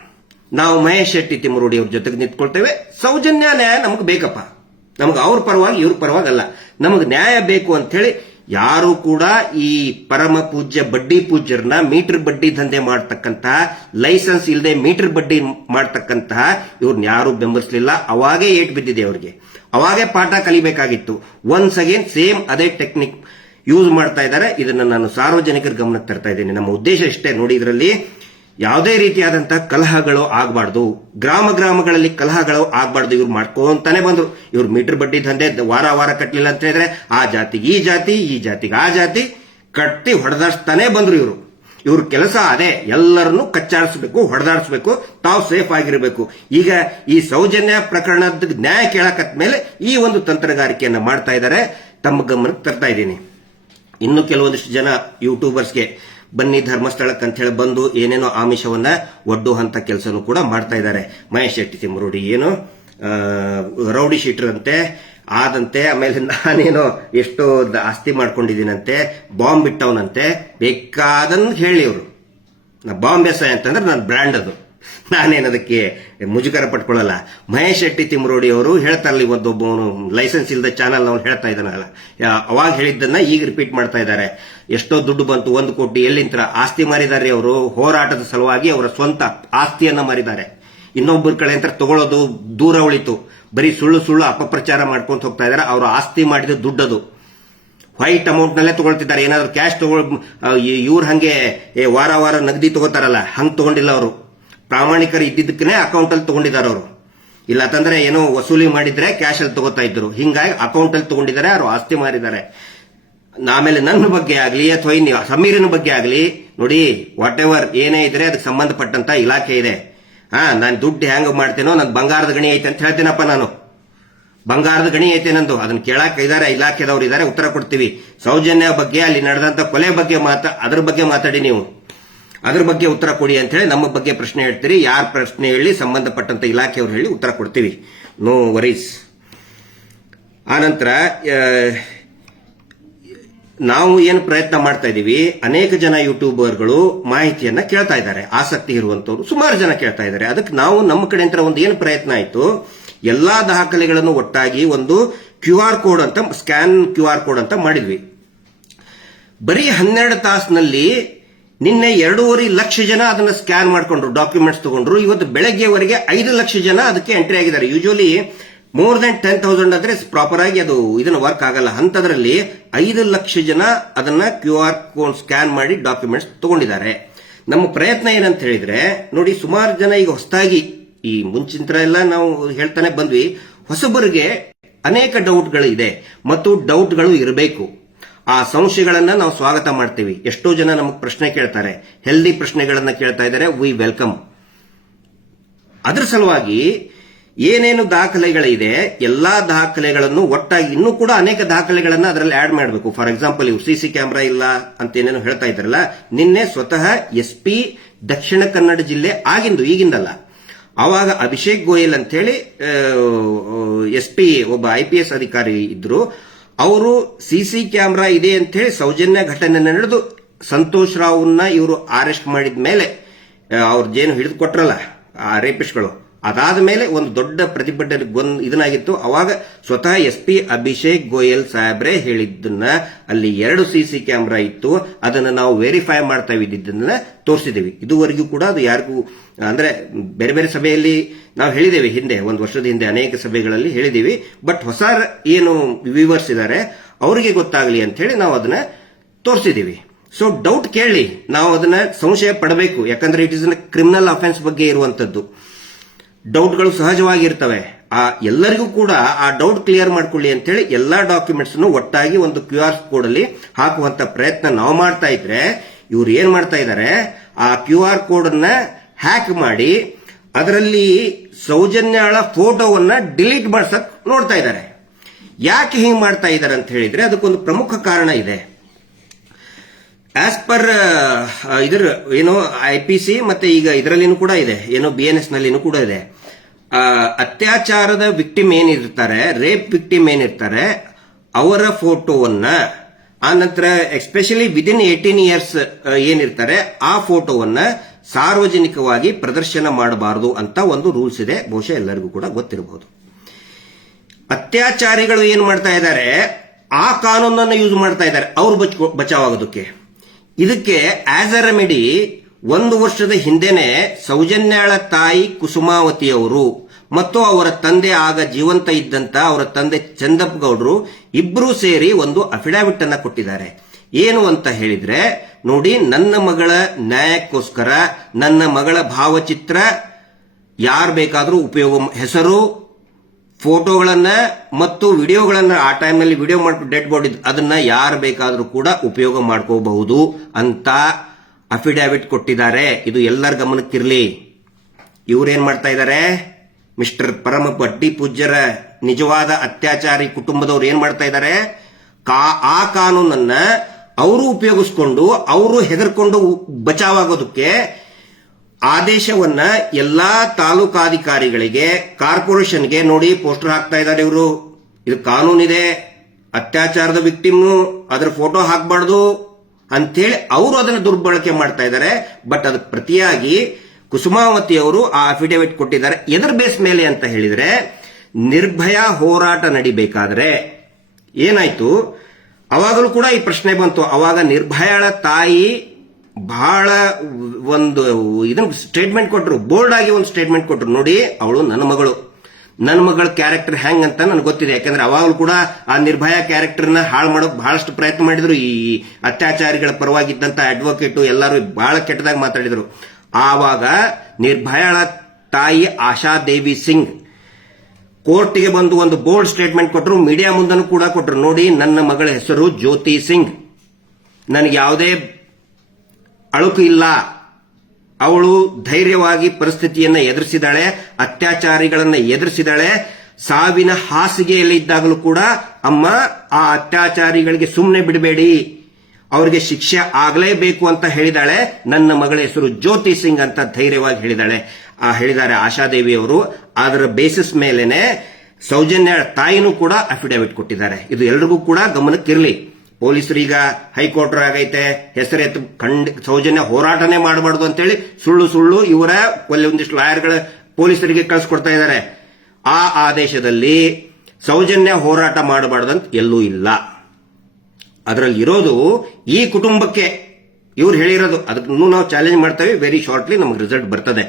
ನಾವು ಮಹೇಶ್ ಶೆಟ್ಟಿ ತಿಮ್ಮರೋಡಿ ಅವ್ರ ಜೊತೆಗೆ ನಿಂತ್ಕೊಳ್ತೇವೆ, ಸೌಜನ್ಯ ನ್ಯಾಯ ನಮಗೆ ಬೇಕಪ್ಪ, ನಮಗೆ ಅವ್ರ ಪರವಾಗಿ ಇವ್ರ ಪರವಾಗಲ್ಲ, ನಮಗೆ ನ್ಯಾಯ ಬೇಕು ಅಂತ ಹೇಳಿ ಯಾರು ಕೂಡ ಈ ಪರಮ ಪೂಜ್ಯ ಬಡ್ಡಿ ಪೂಜ್ಯರನ್ನ ಮೀಟರ್ ಬಡ್ಡಿ ದಂಧೆ ಮಾಡ್ತಕ್ಕಂತಹ, ಲೈಸೆನ್ಸ್ ಇಲ್ಲದೆ ಮೀಟರ್ ಬಡ್ಡಿ ಮಾಡ್ತಕ್ಕಂತಹ ಇವ್ರನ್ನ ಯಾರು ಬೆಂಬಲಿಸಲಿಲ್ಲ. ಅವಾಗೇ ಏಟ್ ಬಿದ್ದಿದೆ ಅವ್ರಿಗೆ, ಅವಾಗೇ ಪಾಠ ಕಲಿಬೇಕಾಗಿತ್ತು. ಒನ್ಸ್ ಅಗೇನ್ ಸೇಮ್ ಅದೇ ಟೆಕ್ನಿಕ್ ಯೂಸ್ ಮಾಡ್ತಾ ಇದ್ದಾರೆ. ಇದನ್ನ ನಾನು ಸಾರ್ವಜನಿಕರ ಗಮನಕ್ಕೆ ತರ್ತಾ ಇದ್ದೀನಿ. ನಮ್ಮ ಉದ್ದೇಶ ಇಷ್ಟೇ ನೋಡಿ, ಇದರಲ್ಲಿ ಯಾವುದೇ ರೀತಿಯಾದಂತಹ ಕಲಹಗಳು ಆಗಬಾರ್ದು, ಗ್ರಾಮಗಳಲ್ಲಿ ಕಲಹಗಳು ಆಗಬಾರ್ದು. ಇವ್ರು ಮಾಡ್ಕೊಂತಾನೆ ಬಂದ್ರು. ಇವ್ರು ಮೀಟರ್ ಬಡ್ಡಿ ದಂಧೆ ವಾರ ಕಟ್ಟಲಿಲ್ಲ ಅಂತ ಹೇಳಿದ್ರೆ ಆ ಜಾತಿಗೆ ಈ ಜಾತಿ, ಈ ಜಾತಿಗೆ ಆ ಜಾತಿ ಕಟ್ಟಿ ಹೊಡೆದಾಡ್ಸ್ತಾನೆ ಬಂದ್ರು. ಇವ್ರ ಕೆಲಸ ಅದೇ, ಎಲ್ಲರನ್ನು ಕಚ್ಚಾಡಿಸಬೇಕು, ಹೊಡೆದಾಡಿಸಬೇಕು, ತಾವು ಸೇಫ್ ಆಗಿರಬೇಕು. ಈಗ ಈ ಸೌಜನ್ಯ ಪ್ರಕರಣದ ನ್ಯಾಯ ಕೇಳಕತ್ತ ಮೇಲೆ ಈ ಒಂದು ತಂತ್ರಗಾರಿಕೆಯನ್ನ ಮಾಡ್ತಾ ಇದ್ದಾರೆ. ತಮ್ಮ ಗಮನಕ್ಕೆ ತರ್ತಾ ಇದ್ದೀನಿ. ಇನ್ನು ಕೆಲವೊಂದಿಷ್ಟು ಜನ ಯೂಟ್ಯೂಬರ್ಸ್ಗೆ ಬನ್ನಿ ಧರ್ಮಸ್ಥಳಕ್ಕೆ ಅಂತ ಹೇಳಿ ಬಂದು ಏನೇನೋ ಆಮಿಷವನ್ನ ಒಡ್ಡುವಂತ ಕೆಲಸನೂ ಕೂಡ ಮಾಡ್ತಾ ಇದ್ದಾರೆ. ಮಹೇಶ್ ಶೆಟ್ಟಿ ತಿಮ್ಮರೋಡಿ ಏನು ರೌಡಿ ಶೀಟರ್ ಅಂತೆ ಆದಂತೆ, ಆಮೇಲೆ ನಾನೇನೋ ಎಷ್ಟೋ ಆಸ್ತಿ ಮಾಡ್ಕೊಂಡಿದ್ದೀನಂತೆ, ಬಾಂಬ್ ಬಿಟ್ಟವನಂತೆ, ಬೇಕಾದನ್ನು ಹೇಳಿ ಅವರು. ಬಾಂಬ್ ಎಸ್ ಐ ಅಂತಂದ್ರೆ ನನ್ನ ಬ್ರ್ಯಾಂಡ್ ಅದು, ನಾನೇನದಕ್ಕೆ ಮುಜುಗರ ಪಟ್ಕೊಳ್ಳಲ್ಲ. ಮಹೇಶ್ ಶೆಟ್ಟಿ ತಿಮ್ಮರೋಡಿ ಅವರು ಹೇಳ್ತಾರಲ್ಲ, ಇವತ್ತೊಬ್ಬನು ಲೈಸೆನ್ಸ್ ಇಲ್ಲದ ಚಾನಲ್ ಅವ್ನು ಹೇಳ್ತಾ ಇದ್ದಾನಲ್ಲ, ಅವಾಗ ಹೇಳಿದ್ದನ್ನ ಈಗ ರಿಪೀಟ್ ಮಾಡ್ತಾ ಇದ್ದಾರೆ. ಎಷ್ಟೋ ದುಡ್ಡು ಬಂತು, 1 ಕೋಟಿ ಎಲ್ಲಿಂತ ಆಸ್ತಿ ಮಾರಿದ್ದಾರೆ ಅವರು. ಹೋರಾಟದ ಸಲುವಾಗಿ ಅವರ ಸ್ವಂತ ಆಸ್ತಿಯನ್ನ ಮಾರಿದ್ದಾರೆ. ಇನ್ನೊಬ್ಬರ ಕಡೆ ಅಂತ ತಗೊಳ್ಳೋದು ದೂರ ಉಳಿತು. ಬರೀ ಸುಳ್ಳು ಅಪಪ್ರಚಾರ ಮಾಡ್ಕೊಂತ ಹೋಗ್ತಾ ಇದ್ದಾರೆ. ಅವರ ಆಸ್ತಿ ಮಾಡಿದ ದುಡ್ಡದು ವೈಟ್ ಅಮೌಂಟ್ ನಲ್ಲೇ ತಗೊಳ್ತಿದ್ದಾರೆ. ಏನಾದ್ರು ಕ್ಯಾಶ್ ಇವ್ರು ಹಂಗೆ ವಾರ ನಗದಿ ತಗೋತಾರಲ್ಲ, ಹಂಗ್ ತಗೊಂಡಿಲ್ಲ ಅವರು. ಪ್ರಾಮಾಣಿಕರು ಇದ್ದಿದ್ದಕ್ಕೇ ಅಕೌಂಟ್ ಅಲ್ಲಿ ತಗೊಂಡಿದ್ದಾರೆ ಅವರು. ಇಲ್ಲ ಅಂತಂದ್ರೆ ಏನೋ ವಸೂಲಿ ಮಾಡಿದ್ರೆ ಕ್ಯಾಶ್ ಅಲ್ಲಿ ತಗೋತಾ ಇದ್ರು. ಹಿಂಗಾಗಿ ಅಕೌಂಟ್ ಅಲ್ಲಿ ತಗೊಂಡಿದ್ದಾರೆ, ಅವರು ಆಸ್ತಿ ಮಾರಿದ್ದಾರೆ. ಆಮೇಲೆ ನನ್ನ ಬಗ್ಗೆ ಆಗ್ಲಿ ಅಥವಾ ಇನ್ನು ಸಮೀರಿನ ಬಗ್ಗೆ ಆಗ್ಲಿ ನೋಡಿ, ವಾಟ್ ಎವರ್ ಏನೇ ಇದ್ರೆ ಅದಕ್ಕೆ ಸಂಬಂಧಪಟ್ಟಂತ ಇಲಾಖೆ ಇದೆ. ನಾನು ದುಡ್ಡು ಹೆಂಗ್ ಮಾಡ್ತೇನೋ, ನನ್ ಬಂಗಾರದ ಗಣಿ ಐತೆ ಅಂತ ಹೇಳ್ತೇನಪ್ಪ. ನಾನು ಬಂಗಾರದ ಗಣಿ ಐತೆ ನಂದು, ಅದನ್ನ ಕೇಳಕ್ ಇದಾರೆ, ಇಲಾಖೆದವ್ರು ಇದಾರೆ, ಉತ್ತರ ಕೊಡ್ತೀವಿ. ಸೌಜನ್ಯ ಬಗ್ಗೆ, ಅಲ್ಲಿ ನಡೆದಂತ ಕೊಲೆ ಬಗ್ಗೆ ಅದ್ರ ಬಗ್ಗೆ ಮಾತಾಡಿ, ನೀವು ಅದ್ರ ಬಗ್ಗೆ ಉತ್ತರ ಕೊಡಿ ಅಂತ ಹೇಳಿ ನಮ್ಮ ಬಗ್ಗೆ ಪ್ರಶ್ನೆ ಹೇಳ್ತೀರಿ. ಯಾರ ಪ್ರಶ್ನೆ ಹೇಳಿ, ಸಂಬಂಧಪಟ್ಟಂತ ಇಲಾಖೆಯವ್ರು ಹೇಳಿ ಉತ್ತರ ಕೊಡ್ತೀವಿ, ನೋ ವರೀಸ್. ಆನಂತರ ನಾವು ಏನು ಪ್ರಯತ್ನ ಮಾಡ್ತಾ ಇದೀವಿ, ಅನೇಕ ಜನ ಯೂಟ್ಯೂಬರ್ಗಳು ಮಾಹಿತಿಯನ್ನ ಕೇಳ್ತಾ ಇದ್ದಾರೆ, ಆಸಕ್ತಿ ಇರುವಂತವ್ರು ಸುಮಾರು ಜನ ಕೇಳ್ತಾ ಇದ್ದಾರೆ. ಅದಕ್ಕೆ ನಾವು ನಮ್ಮ ಕಡೆಯಿಂದ ಒಂದು ಏನು ಪ್ರಯತ್ನ ಆಯ್ತು, ಎಲ್ಲಾ ದಾಖಲೆಗಳನ್ನು ಒಟ್ಟಾಗಿ ಒಂದು QR ಕೋಡ್ ಅಂತ, ಸ್ಕ್ಯಾನ್ QR ಕೋಡ್ ಅಂತ ಮಾಡಿದ್ವಿ. ಬರೀ 12 ತಾಸಿನಲ್ಲಿ ನಿನ್ನೆ 2.5 ಲಕ್ಷ ಜನ ಅದನ್ನ ಸ್ಕ್ಯಾನ್ ಮಾಡ್ಕೊಂಡ್ರು, ಡಾಕ್ಯುಮೆಂಟ್ಸ್ ತಗೊಂಡ್ರು. ಇವತ್ತು ಬೆಳಗ್ಗೆವರೆಗೆ 5 ಲಕ್ಷ ಜನ ಅದಕ್ಕೆ ಎಂಟ್ರಿ ಆಗಿದ್ದಾರೆ. ಯೂಶುವಲಿ ಮೋರ್ ದನ್ 10,000 ಆದ್ರೆ ಪ್ರಾಪರ್ ಆಗಿ ಅದು ಇದನ್ನ ವರ್ಕ್ ಆಗಲ್ಲ. ಅಂತದ್ರಲ್ಲಿ 5 ಲಕ್ಷ ಜನ ಅದನ್ನ QR ಕೋಡ್ ಸ್ಕ್ಯಾನ್ ಮಾಡಿ ಡಾಕ್ಯುಮೆಂಟ್ಸ್ ತಗೊಂಡಿದ್ದಾರೆ. ನಮ್ಮ ಪ್ರಯತ್ನ ಏನಂತ ಹೇಳಿದ್ರೆ ನೋಡಿ, ಸುಮಾರು ಜನ ಈಗ ಹೊಸದಾಗಿ, ಈ ಮುಂಚಿನ ಎಲ್ಲ ನಾವು ಹೇಳ್ತಾನೆ ಬಂದ್ವಿ, ಹೊಸಬರಿಗೆ ಅನೇಕ ಡೌಟ್ಗಳು ಇದೆ ಮತ್ತು ಡೌಟ್ಗಳು ಇರಬೇಕು. ಆ ಸಂಶಯಗಳನ್ನ ನಾವು ಸ್ವಾಗತ ಮಾಡ್ತೀವಿ. ಎಷ್ಟೋ ಜನ ನಮಗೆ ಪ್ರಶ್ನೆ ಕೇಳ್ತಾರೆ, ಹೆಲ್ದಿ ಪ್ರಶ್ನೆಗಳನ್ನ ಕೇಳ್ತಾ ಇದ್ದಾರೆ, ವಿ ವೆಲ್ಕಮ್. ಅದರ ಸಲುವಾಗಿ ಏನೇನು ದಾಖಲೆಗಳಿದೆ ಎಲ್ಲಾ ದಾಖಲೆಗಳನ್ನು ಒಟ್ಟಾಗಿ, ಇನ್ನೂ ಕೂಡ ಅನೇಕ ದಾಖಲೆಗಳನ್ನ ಅದರಲ್ಲಿ ಆಡ್ ಮಾಡಬೇಕು. ಫಾರ್ ಎಕ್ಸಾಂಪಲ್, ಇವ್ರು ಸಿಸಿ ಕ್ಯಾಮೆರಾ ಇಲ್ಲ ಅಂತ ಏನೇನು ಹೇಳ್ತಾ ಇದ್ದಾರಲ್ಲ, ನಿನ್ನೆ ಸ್ವತಃ SP ದಕ್ಷಿಣ ಕನ್ನಡ ಜಿಲ್ಲೆ ಆಗಿಂದು, ಈಗಿಂದಲ್ಲ, ಆವಾಗ ಅಭಿಷೇಕ್ ಗೋಯಲ್ ಅಂತ ಹೇಳಿ SP ಒಬ್ಬ IPS ಅಧಿಕಾರಿ ಇದ್ರು. ಅವರು ಸಿಸಿ ಕ್ಯಾಮೆರಾ ಇದೆ ಅಂತ ಹೇಳಿ ಸೌಜನ್ಯ ಘಟನೆ ನಡೆದು ಸಂತೋಷ್ ರಾವ್ನ ಇವರು ಅರೆಸ್ಟ್ ಮಾಡಿದ ಮೇಲೆ, ಅವ್ರದ್ದೇನು ಹಿಡಿದು ಕೊಟ್ರಲ್ಲ ಆ ರೇಪಿಸ್ಟ್ಗಳು, ಅದಾದ ಮೇಲೆ ಒಂದು ದೊಡ್ಡ ಪ್ರತಿಭಟನೆ ಇದನ್ನಾಗಿತ್ತು. ಅವಾಗ ಸ್ವತಃ SP ಅಭಿಷೇಕ್ ಗೋಯಲ್ ಸಾಹೇಬ್ರೆ ಹೇಳಿದ್ದನ್ನ, ಅಲ್ಲಿ 2 ಸಿಸಿ ಕ್ಯಾಮೆರಾ ಇತ್ತು, ಅದನ್ನ ನಾವು ವೆರಿಫೈ ಮಾಡ್ತಾ ಇದ್ದಿದ್ದನ್ನ ತೋರಿಸಿದೀವಿ. ಇದುವರೆಗೂ ಕೂಡ ಅದು ಯಾರಿಗೂ, ಅಂದ್ರೆ ಬೇರೆ ಬೇರೆ ಸಭೆಯಲ್ಲಿ ನಾವು ಹೇಳಿದೇವೆ, ಹಿಂದೆ 1 ವರ್ಷದ ಹಿಂದೆ ಅನೇಕ ಸಭೆಗಳಲ್ಲಿ ಹೇಳಿದೀವಿ. ಬಟ್ ಹೊಸ ಏನು ವ್ಯೂವರ್ಸ್ ಇದ್ದಾರೆ ಅವರಿಗೆ ಗೊತ್ತಾಗಲಿ ಅಂತ ಹೇಳಿ ನಾವು ಅದನ್ನ ತೋರಿಸಿದೀವಿ. ಸೊ ಡೌಟ್ ಕೇಳಿ, ನಾವು ಅದನ್ನ ಸಂಶಯ ಪಡಬೇಕು. ಯಾಕಂದ್ರೆ ಇಟ್ ಇಸ್ ಕ್ರಿಮಿನಲ್ ಅಫೆನ್ಸ್ ಬಗ್ಗೆ ಇರುವಂತದ್ದು. ಡೌಟ್ಗಳು ಸಹಜವಾಗಿರ್ತವೆ. ಎಲ್ಲರಿಗೂ ಕೂಡ ಆ ಡೌಟ್ ಕ್ಲಿಯರ್ ಮಾಡ್ಕೊಳ್ಳಿ ಅಂತ ಹೇಳಿ ಎಲ್ಲಾ ಡಾಕ್ಯುಮೆಂಟ್ಸ್ ಒಟ್ಟಾಗಿ ಒಂದು QR ಕೋಡ್ ಅಲ್ಲಿ ಹಾಕುವಂತ ಪ್ರಯತ್ನ ನಾವು ಮಾಡ್ತಾ ಇದ್ರೆ, ಇವ್ರು ಏನ್ ಮಾಡ್ತಾ ಇದ್ದಾರೆ, ಆ QR ಕೋಡ್ ಅನ್ನ ಹ್ಯಾಕ್ ಮಾಡಿ ಅದರಲ್ಲಿ ಸೌಜನ್ಯಾಳ ಫೋಟೋವನ್ನ ಡಿಲೀಟ್ ಮಾಡ್ಸಕ್ ನೋಡ್ತಾ ಇದ್ದಾರೆ. ಯಾಕೆ ಹಿಂಗ್ ಮಾಡ್ತಾ ಇದ್ದಾರೆ ಅಂತ ಹೇಳಿದ್ರೆ ಅದಕ್ಕೊಂದು ಪ್ರಮುಖ ಕಾರಣ ಇದೆ. ಆಸ್ ಪರ್ ಇದರ ಏನೋ IPC ಮತ್ತೆ ಈಗ ಇದರಲ್ಲಿನೂ ಕೂಡ ಇದೆ, ಏನೋ BNS ನಲ್ಲಿನೂ ಕೂಡ ಇದೆ. ಅತ್ಯಾಚಾರದ ವಿಕ್ಟಿಮ್ ಏನಿರ್ತಾರೆ, ರೇಪ್ ವಿಕ್ಟಿಮ್ ಏನಿರ್ತಾರೆ, ಅವರ ಫೋಟೋವನ್ನ, ಆ ನಂತರ ಎಸ್ಪೆಷಲಿ ವಿದಿನ್ 18 ಇಯರ್ಸ್ ಏನಿರ್ತಾರೆ ಆ ಫೋಟೋವನ್ನ ಸಾರ್ವಜನಿಕವಾಗಿ ಪ್ರದರ್ಶನ ಮಾಡಬಾರದು ಅಂತ ಒಂದು ರೂಲ್ಸ್ ಇದೆ. ಬಹುಶಃ ಎಲ್ಲರಿಗೂ ಕೂಡ ಗೊತ್ತಿರಬಹುದು. ಅತ್ಯಾಚಾರಿಗಳು ಏನ್ ಮಾಡ್ತಾ ಇದ್ದಾರೆ, ಆ ಕಾನೂನನ್ನು ಯೂಸ್ ಮಾಡ್ತಾ ಇದ್ದಾರೆ ಅವ್ರು ಬಚಾವಾಗೋದಕ್ಕೆ. ಇದಕ್ಕೆ ಆಸ್ ಅ ರೆಮಿಡಿ 1 ವರ್ಷದ ಹಿಂದೆನೆ ಸೌಜನ್ಯಾಳ ತಾಯಿ ಕುಸುಮಾವತಿಯವರು ಮತ್ತು ಅವರ ತಂದೆ, ಆಗ ಜೀವಂತ ಇದ್ದಂತ ಅವರ ತಂದೆ ಚಂದಪ್ಪ ಗೌಡ್ರು ಇಬ್ರು ಸೇರಿ ಒಂದು ಅಫಿಡವಿಟ್ ಅನ್ನ ಕೊಟ್ಟಿದ್ದಾರೆ. ಏನು ಅಂತ ಹೇಳಿದ್ರೆ, ನೋಡಿ, ನನ್ನ ಮಗಳ ನ್ಯಾಯಕ್ಕೋಸ್ಕರ ನನ್ನ ಮಗಳ ಭಾವಚಿತ್ರ ಯಾರು ಬೇಕಾದರೂ ಉಪಯೋಗ, ಹೆಸರು, ಫೋಟೋಗಳನ್ನ ಮತ್ತು ವಿಡಿಯೋಗಳನ್ನ, ಆ ಟೈಮ್ನಲ್ಲಿ ವಿಡಿಯೋ ಮಾಡ್ಕೊಂಡು ಡೆಡ್ ಬಾಡಿ ಅದನ್ನ ಯಾರು ಬೇಕಾದರೂ ಕೂಡ ಉಪಯೋಗ ಮಾಡ್ಕೋಬಹುದು ಅಂತ ಅಫಿಡಾವಿಟ್ ಕೊಟ್ಟಿದ್ದಾರೆ. ಇದು ಎಲ್ಲರ ಗಮನಕ್ಕಿರಲಿ. ಇವ್ರೇನ್ ಮಾಡ್ತಾ ಇದ್ದಾರೆ, ಮಿಸ್ಟರ್ ಪರಮ ಬಡ್ಡಿ ಪೂಜ್ಯರ ನಿಜವಾದ ಅತ್ಯಾಚಾರಿ ಕುಟುಂಬದವ್ರು ಏನ್ ಮಾಡ್ತಾ ಇದ್ದಾರೆ, ಆ ಕಾನೂನನ್ನ ಅವರು ಉಪಯೋಗಿಸ್ಕೊಂಡು ಅವರು ಹೆದರ್ಕೊಂಡು ಬಚಾವಾಗೋದಕ್ಕೆ ಆದೇಶವನ್ನ ಎಲ್ಲಾ ತಾಲೂಕಾಧಿಕಾರಿಗಳಿಗೆ, ಕಾರ್ಪೊರೇಷನ್ಗೆ ನೋಡಿ ಪೋಸ್ಟರ್ ಹಾಕ್ತಾ ಇದ್ದಾರೆ. ಇವರು ಇದು ಕಾನೂನಿದೆ, ಅತ್ಯಾಚಾರದ ವಿಕ್ಟಿಮ್ ಅದ್ರ ಫೋಟೋ ಹಾಕಬಾರ್ದು ಅಂತೇಳಿ ಅವರು ಅದನ್ನು ದುರ್ಬಳಕೆ ಮಾಡ್ತಾ ಇದ್ದಾರೆ. ಬಟ್ ಅದಕ್ಕೆ ಪ್ರತಿಯಾಗಿ ಕುಸುಮಾವತಿ ಅವರು ಆ ಅಫಿಡೇವಿಟ್ ಕೊಟ್ಟಿದ್ದಾರೆ. ಎದರ್ ಬೇಸ್ ಮೇಲೆ ಅಂತ ಹೇಳಿದ್ರೆ, ನಿರ್ಭಯ ಹೋರಾಟ ನಡಿಬೇಕಾದ್ರೆ ಏನಾಯ್ತು, ಅವಾಗಲೂ ಕೂಡ ಈ ಪ್ರಶ್ನೆ ಬಂತು. ಅವಾಗ ನಿರ್ಭಯಳ ತಾಯಿ ಬಹಳ ಒಂದು ಇದನ್ನ ಸ್ಟೇಟ್ಮೆಂಟ್ ಕೊಟ್ಟರು, ಬೋಲ್ಡ್ ಆಗಿ ಒಂದು ಸ್ಟೇಟ್ಮೆಂಟ್ ಕೊಟ್ಟರು. ನೋಡಿ, ಅವಳು ನನ್ನ ಮಗಳ ಕ್ಯಾರೆಕ್ಟರ್ ಹೆಂಗ್ ಅಂತ ನನಗೆ ಗೊತ್ತಿದೆ. ಯಾಕಂದ್ರೆ ಅವಾಗಲೂ ಕೂಡ ಆ ನಿರ್ಭಯ ಕ್ಯಾರೆಕ್ಟರ್ನ ಹಾಳು ಮಾಡೋಕೆ ಬಹಳಷ್ಟು ಪ್ರಯತ್ನ ಮಾಡಿದ್ರು. ಈ ಅತ್ಯಾಚಾರಿಗಳ ಪರವಾಗಿದ್ದಂತ ಅಡ್ವೊಕೇಟು ಎಲ್ಲರೂ ಬಹಳ ಕೆಟ್ಟದಾಗಿ ಮಾತಾಡಿದ್ರು. ಆವಾಗ ನಿರ್ಭಯಳ ತಾಯಿ ಆಶಾದೇವಿ ಸಿಂಗ್ ಕೋರ್ಟ್ಗೆ ಬಂದು ಒಂದು ಬೋಲ್ಡ್ ಸ್ಟೇಟ್ಮೆಂಟ್ ಕೊಟ್ಟರು. ಮೀಡಿಯಾ ಮುಂದನ್ನು ಕೂಡ ಕೊಟ್ಟರು. ನೋಡಿ, ನನ್ನ ಮಗಳ ಹೆಸರು ಜ್ಯೋತಿ ಸಿಂಗ್, ನನಗೆ ಯಾವುದೇ ಅಳುಕು ಇಲ್ಲ, ಅವಳು ಧೈರ್ಯವಾಗಿ ಪರಿಸ್ಥಿತಿಯನ್ನ ಎದುರಿಸಿದಾಳೆ, ಅತ್ಯಾಚಾರಿಗಳನ್ನ ಎದುರಿಸಿದಾಳೆ. ಸಾವಿನ ಹಾಸಿಗೆಯಲ್ಲಿ ಇದ್ದಾಗಲೂ ಕೂಡ ಅಮ್ಮ, ಆ ಅತ್ಯಾಚಾರಿಗಳಿಗೆ ಸುಮ್ಮನೆ ಬಿಡಬೇಡಿ, ಅವರಿಗೆ ಶಿಕ್ಷೆ ಆಗಲೇಬೇಕು ಅಂತ ಹೇಳಿದಾಳೆ. ನನ್ನ ಮಗಳ ಹೆಸರು ಜ್ಯೋತಿ ಸಿಂಗ್ ಅಂತ ಧೈರ್ಯವಾಗಿ ಹೇಳಿದ್ದಾರೆ ಆಶಾದೇವಿ ಅವರು. ಅದರ ಬೇಸಿಸ್ ಮೇಲೆನೆ ಸೌಜನ್ಯ ತಾಯಿನೂ ಕೂಡ ಅಫಿಡೇವಿಟ್ ಕೊಟ್ಟಿದ್ದಾರೆ. ಇದು ಎಲ್ರಿಗೂ ಕೂಡ ಗಮನಕ್ಕಿರಲಿ. ಪೊಲೀಸರೀಗ ಹೈಕೋರ್ಟ್ ಆಗೈತೆ, ಹೆಸರೆತ್ತು ಸೌಜನ್ಯ ಹೋರಾಟನೇ ಮಾಡಬಾರ್ದು ಅಂತೇಳಿ ಸುಳ್ಳು ಇವರ ಒಂದಿಷ್ಟು ಲಾಯರ್ಗಳ ಪೊಲೀಸರಿಗೆ ಕಳಿಸ್ಕೊಡ್ತಾ ಇದ್ದಾರೆ. ಆ ಆದೇಶದಲ್ಲಿ ಸೌಜನ್ಯ ಹೋರಾಟ ಮಾಡಬಾರ್ದಂತ ಎಲ್ಲೂ ಇಲ್ಲ. ಅದರಲ್ಲಿ ಇರೋದು ಈ ಕುಟುಂಬಕ್ಕೆ ಇವ್ರು ಹೇಳಿರೋದು. ಅದನ್ನು ನಾವು ಚಾಲೆಂಜ್ ಮಾಡ್ತೇವೆ. ವೆರಿ ಶಾರ್ಟ್ಲಿ ನಮಗೆ ರಿಸಲ್ಟ್ ಬರ್ತದೆ.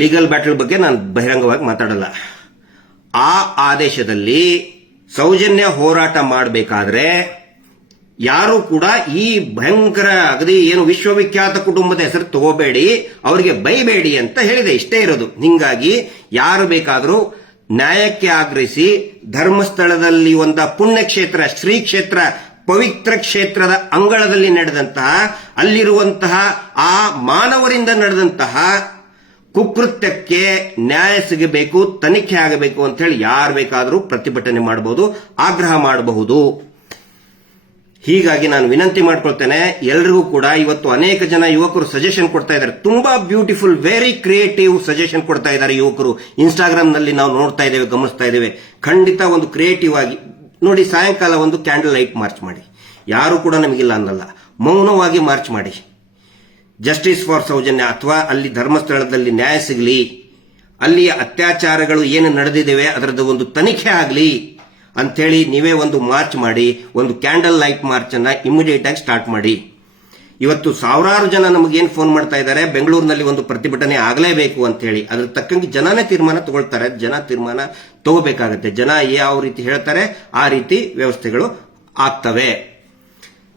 ಲೀಗಲ್ ಬ್ಯಾಟಲ್ ಬಗ್ಗೆ ನಾನು ಬಹಿರಂಗವಾಗಿ ಮಾತಾಡಲ್ಲ. ಆ ಆದೇಶದಲ್ಲಿ ಸೌಜನ್ಯ ಹೋರಾಟ ಮಾಡಬೇಕಾದ್ರೆ ಯಾರು ಕೂಡ ಈ ಭಯಂಕರ ಅಗದಿ ಏನು ವಿಶ್ವವಿಖ್ಯಾತ ಕುಟುಂಬದ ಹೆಸರು ತಗೋಬೇಡಿ, ಅವರಿಗೆ ಬೈಬೇಡಿ ಅಂತ ಹೇಳಿದೆ. ಇಷ್ಟೇ ಇರೋದು. ಹಿಂಗಾಗಿ ಯಾರು ಬೇಕಾದರೂ ನ್ಯಾಯಕ್ಕೆ ಆಗ್ರಹಿಸಿ ಧರ್ಮಸ್ಥಳದಲ್ಲಿ ಒಂದು ಪುಣ್ಯಕ್ಷೇತ್ರ, ಶ್ರೀ ಕ್ಷೇತ್ರ, ಪವಿತ್ರ ಕ್ಷೇತ್ರದ ಅಂಗಳದಲ್ಲಿ ನಡೆದಂತಹ, ಅಲ್ಲಿರುವಂತಹ ಆ ಮಾನವರಿಂದ ನಡೆದಂತಹ ಕುಕೃತ್ಯಕ್ಕೆ ನ್ಯಾಯ ಸಿಗಬೇಕು, ತನಿಖೆ ಆಗಬೇಕು ಅಂತ ಹೇಳಿ ಯಾರು ಬೇಕಾದರೂ ಪ್ರತಿಭಟನೆ ಮಾಡಬಹುದು, ಆಗ್ರಹ ಮಾಡಬಹುದು. ಹೀಗಾಗಿ ನಾನು ವಿನಂತಿ ಮಾಡ್ಕೊಳ್ತೇನೆ ಎಲ್ರಿಗೂ ಕೂಡ. ಇವತ್ತು ಅನೇಕ ಜನ ಯುವಕರು ಸಜೆಷನ್ ಕೊಡ್ತಾ ಇದ್ದಾರೆ. ತುಂಬಾ ಬ್ಯೂಟಿಫುಲ್, ವೆರಿ ಕ್ರಿಯೇಟಿವ್ ಸಜೆಷನ್ ಕೊಡ್ತಾ ಇದ್ದಾರೆ ಯುವಕರು. ಇನ್ಸ್ಟಾಗ್ರಾಮ್ ನಲ್ಲಿ ನಾವು ನೋಡ್ತಾ ಇದ್ದೇವೆ, ಗಮನಿಸ್ತಾ ಇದ್ದೇವೆ. ಖಂಡಿತ ಒಂದು ಕ್ರಿಯೇಟಿವ್ ಆಗಿ ನೋಡಿ, ಸಾಯಂಕಾಲ ಒಂದು ಕ್ಯಾಂಡಲ್ ಲೈಟ್ ಮಾರ್ಚ್ ಮಾಡಿ. ಯಾರು ಕೂಡ ನಮಗಿಲ್ಲ ಅನ್ನಲ್ಲ, ಮೌನವಾಗಿ ಮಾರ್ಚ್ ಮಾಡಿ. ಜಸ್ಟಿಸ್ ಫಾರ್ ಸೌಜನ್ಯ, ಅಥವಾ ಅಲ್ಲಿ ಧರ್ಮಸ್ಥಳದಲ್ಲಿ ನ್ಯಾಯ ಸಿಗಲಿ, ಅಲ್ಲಿ ಅತ್ಯಾಚಾರಗಳು ಏನು ನಡೆದಿದ್ದೇವೆ ಅದರದ್ದು ಒಂದು ತನಿಖೆ ಆಗಲಿ ಅಂಥೇಳಿ ನೀವೇ ಒಂದು ಮಾರ್ಚ್ ಮಾಡಿ, ಒಂದು ಕ್ಯಾಂಡಲ್ ಲೈಟ್ ಮಾರ್ಚ್ ಅನ್ನ ಇಮಿಡಿಯೇಟ್ ಆಗಿ ಸ್ಟಾರ್ಟ್ ಮಾಡಿ. ಇವತ್ತು ಸಾವಿರಾರು ಜನ ನಮಗೇನು ಫೋನ್ ಮಾಡ್ತಾ ಇದ್ದಾರೆ, ಬೆಂಗಳೂರಿನಲ್ಲಿ ಒಂದು ಪ್ರತಿಭಟನೆ ಆಗಲೇಬೇಕು ಅಂತ ಹೇಳಿ. ಅದ್ರ ತಕ್ಕಂಗೆ ಜನನೇ ತೀರ್ಮಾನ ತಗೊಳ್ತಾರೆ. ಜನ ತೀರ್ಮಾನ ತಗೋಬೇಕಾಗತ್ತೆ. ಜನ ಯಾವ ರೀತಿ ಹೇಳ್ತಾರೆ ಆ ರೀತಿ ವ್ಯವಸ್ಥೆಗಳು ಆಗ್ತವೆ.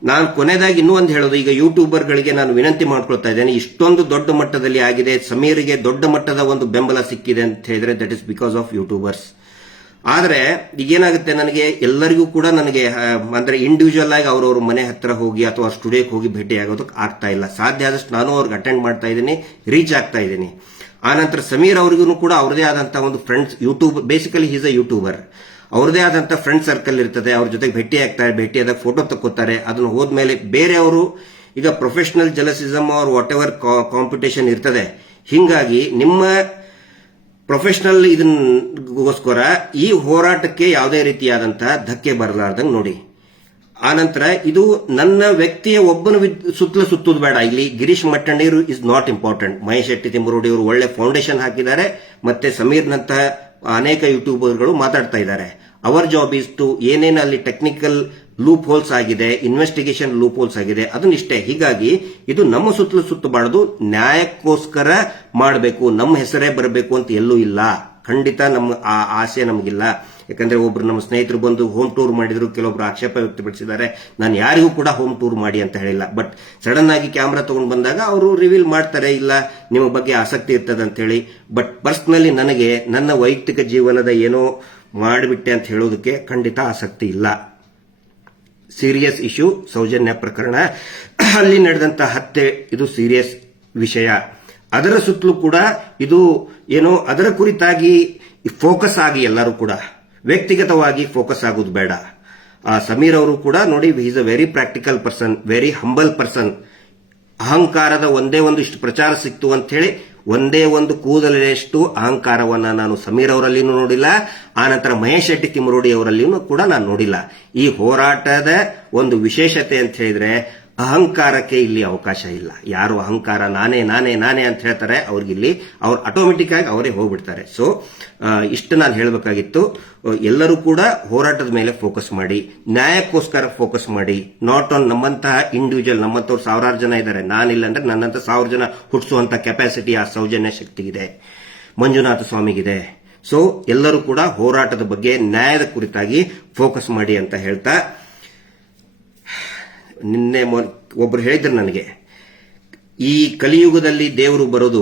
ನಾನು ಕೊನೆಯದಾಗಿ ಇನ್ನೂ ಒಂದು ಹೇಳೋದು, ಈಗ ಯೂಟ್ಯೂಬರ್ಗಳಿಗೆ ನಾನು ವಿನಂತಿ ಮಾಡ್ಕೊಳ್ತಾ ಇದ್ದೇನೆ. ಇಷ್ಟೊಂದು ದೊಡ್ಡ ಮಟ್ಟದಲ್ಲಿ ಆಗಿದೆ, ಸಮೀರ್ಗೆ ದೊಡ್ಡ ಮಟ್ಟದ ಒಂದು ಬೆಂಬಲ ಸಿಕ್ಕಿದೆ ಅಂತ ಹೇಳಿದ್ರೆ that is because of YouTubers. ಆದ್ರೆ ಈಗೇನಾಗುತ್ತೆ, ನನಗೆ ಎಲ್ಲರಿಗೂ ಕೂಡ ನನಗೆ ಅಂದ್ರೆ ಇಂಡಿವಿಜುವಲ್ ಆಗಿ ಅವ್ರವ್ರ ಮನೆ ಹತ್ರ ಹೋಗಿ ಅಥವಾ ಸ್ಟುಡಿಯೋಕ್ಕೆ ಹೋಗಿ ಭೇಟಿ ಆಗೋದಕ್ಕೆ ಆಗ್ತಾ ಇಲ್ಲ. ಸಾಧ್ಯ ಆದಷ್ಟು ನಾನು ಅವ್ರಿಗೆ ಅಟೆಂಡ್ ಮಾಡ್ತಾ ಇದ್ದೀನಿ, ರೀಚ್ ಆಗ್ತಾ ಇದ್ದೀನಿ. ಆನಂತರ ಸಮೀರ್ ಅವ್ರಿಗೂ ಕೂಡ ಅವ್ರದೇ ಆದಂತಹ ಒಂದು friends, YouTube basically is a YouTuber, ಅವ್ರದೇ ಆದಂತಹ ಫ್ರೆಂಡ್ ಸರ್ಕಲ್ ಇರ್ತದೆ. ಅವ್ರ ಜೊತೆಗೆ ಭೇಟಿ ಆಗ್ತಾರೆ, ಭೇಟಿಯಾದಾಗ ಫೋಟೋ ತಕ್ಕೋತಾರೆ. ಅದನ್ನು ಹೋದ್ಮೇಲೆ ಬೇರೆಯವರು ಈಗ ಪ್ರೊಫೆಷನಲ್ ಜಲಸಿಸಮ್ ಅವ್ರ ವಾಟ್ ಎವರ್ ಕಾಂಪಿಟೇಷನ್ ಇರ್ತದೆ. ಹಿಂಗಾಗಿ ನಿಮ್ಮ ಪ್ರೊಫೆಷನಲ್ ಇದನ್ಗೋಸ್ಕರ ಈ ಹೋರಾಟಕ್ಕೆ ಯಾವುದೇ ರೀತಿಯಾದಂತಹ ಧಕ್ಕೆ ಬರಲಾರ್ದಂಗೆ ನೋಡಿ. ಆನಂತರ ಇದು ನನ್ನ ವ್ಯಕ್ತಿಯ ಒಬ್ಬನ ಸುತ್ತಲೂ ಸುತ್ತೋದು ಬೇಡ. ಇಲ್ಲಿ Girish Mattannavar is not important. Mahesh Shetty Timarodi ಅವರು ಒಳ್ಳೆ ಫೌಂಡೇಶನ್ ಹಾಕಿದ್ದಾರೆ, ಮತ್ತೆ ಸಮೀರ್ನಂತಹ ಅನೇಕ ಯೂಟ್ಯೂಬರ್ಗಳು ಮಾತಾಡ್ತಾ ಇದ್ದಾರೆ. ಅವರ್ ಜಾಬ್ ಇಸ್ ಟು ಏನೇನು ಅಲ್ಲಿ ಟೆಕ್ನಿಕಲ್ ಲೂಪ್ ಹೋಲ್ಸ್ ಆಗಿದೆ, ಇನ್ವೆಸ್ಟಿಗೇಷನ್ ಲೂಪ್ ಹೋಲ್ಸ್ ಆಗಿದೆ, ಅದನ್ನಿಷ್ಟೇ. ಹೀಗಾಗಿ ಇದು ನಮ್ಮ ಸುತ್ತಲೂ ಸುತ್ತಬಾರದು, ನ್ಯಾಯಕ್ಕೋಸ್ಕರ ಮಾಡಬೇಕು, ನಮ್ಮ ಹೆಸರೇ ಬರಬೇಕು ಅಂತ ಎಲ್ಲೂ ಇಲ್ಲ. ಖಂಡಿತ ನಮ್ಮ ಆ ಆಸೆ ನಮಗಿಲ್ಲ. ಯಾಕಂದ್ರೆ ಒಬ್ರು ನಮ್ಮ ಸ್ನೇಹಿತರು ಬಂದು ಹೋಮ್ ಟೂರ್ ಮಾಡಿದ್ರು, ಕೆಲವೊಬ್ರು ಆಕ್ಷೇಪ ವ್ಯಕ್ತಪಡಿಸಿದ್ದಾರೆ. ನಾನು ಯಾರಿಗೂ ಕೂಡ ಹೋಮ್ ಟೂರ್ ಮಾಡಿ ಅಂತ ಹೇಳಿಲ್ಲ, ಬಟ್ ಸಡನ್ ಆಗಿ ಕ್ಯಾಮ್ರಾ ತಗೊಂಡು ಬಂದಾಗ ಅವರು ರಿವೀಲ್ ಮಾಡ್ತಾರೆ, ಇಲ್ಲ ನಿಮ್ಮ ಬಗ್ಗೆ ಆಸಕ್ತಿ ಇರ್ತದೆ ಅಂತ ಹೇಳಿ. ಬಟ್ ಪರ್ಸನಲಿ ನನಗೆ ನನ್ನ ವೈಯಕ್ತಿಕ ಜೀವನದ ಏನೋ ಮಾಡಿಬಿಟ್ಟೆ ಅಂತ ಹೇಳೋದಕ್ಕೆ ಖಂಡಿತ ಆಸಕ್ತಿ ಇಲ್ಲ. ಸೀರಿಯಸ್ ಇಶ್ಯೂ ಸೌಜನ್ಯ ಪ್ರಕರಣ, ಅಲ್ಲಿ ನಡೆದಂತ ಹತ್ಯೆ ಇದು ಸೀರಿಯಸ್ ವಿಷಯ. ಅದರ ಸುತ್ತಲೂ ಕೂಡ ಇದು ಏನೋ ಅದರ ಕುರಿತಾಗಿ ಫೋಕಸ್ ಆಗಿ ಎಲ್ಲರೂ ಕೂಡ ವ್ಯಕ್ತಿಗತವಾಗಿ ಫೋಕಸ್ ಆಗೋದು ಬೇಡ. ಸಮೀರ್ ಅವರು ಕೂಡ ನೋಡಿ, is a very practical person, very humble person. ಅಹಂಕಾರದ ಒಂದೇ ಒಂದು ಇಷ್ಟು ಪ್ರಚಾರ ಸಿಕ್ತು ಅಂತ ಹೇಳಿ ಒಂದೇ ಒಂದು ಕೂದಲೆಷ್ಟು ಅಹಂಕಾರವನ್ನ ನಾನು ಸಮೀರ್ ಅವರಲ್ಲಿನೂ ನೋಡಿಲ್ಲ, ಆನಂತರ ಮಹೇಶ್ ಶೆಟ್ಟಿ ತಿಮ್ಮರೋಡಿ ಅವರಲ್ಲಿನೂ ಕೂಡ ನಾನು ನೋಡಿಲ್ಲ. ಈ ಹೋರಾಟದ ಒಂದು ವಿಶೇಷತೆ ಅಂತ ಹೇಳಿದ್ರೆ ಅಹಂಕಾರಕ್ಕೆ ಇಲ್ಲಿ ಅವಕಾಶ ಇಲ್ಲ. ಯಾರು ಅಹಂಕಾರ ನಾನೇ ನಾನೇ ನಾನೇ ಅಂತ ಹೇಳ್ತಾರೆ, ಅವ್ರಿಗಿಲ್ಲಿ ಅವ್ರು ಆಟೋಮೆಟಿಕ್ ಆಗಿ ಅವರೇ ಹೋಗ್ಬಿಡ್ತಾರೆ. ಸೊ ಇಷ್ಟು ನಾನು ಹೇಳಬೇಕಾಗಿತ್ತು. ಎಲ್ಲರೂ ಕೂಡ ಹೋರಾಟದ ಮೇಲೆ ಫೋಕಸ್ ಮಾಡಿ, ನ್ಯಾಯಕ್ಕೋಸ್ಕರ ಫೋಕಸ್ ಮಾಡಿ, ನಾಟ್ ಆನ್ ನಮ್ಮಂತಹ ಇಂಡಿವಿಜುವಲ್. ನಮ್ಮಂತವ್ರು ಸಾವಿರಾರು ಜನ ಇದ್ದಾರೆ, ನಾನಿಲ್ಲ ಅಂದ್ರೆ ನನ್ನಂತ 1000 ಜನ ಹುಟ್ಟಿಸುವಂತ ಕೆಪಾಸಿಟಿ ಆ ಸೌಜನ್ಯ ಶಕ್ತಿಗಿದೆ, ಮಂಜುನಾಥ ಸ್ವಾಮಿಗಿದೆ. ಸೊ ಎಲ್ಲರೂ ಕೂಡ ಹೋರಾಟದ ಬಗ್ಗೆ ನ್ಯಾಯದ ಕುರಿತಾಗಿ ಫೋಕಸ್ ಮಾಡಿ ಅಂತ ಹೇಳ್ತಾ, ನಿನ್ನೆ ಒಬ್ರು ಹೇಳಿದ್ರು ನನಗೆ, ಈ ಕಲಿಯುಗದಲ್ಲಿ ದೇವರು ಬರೋದು,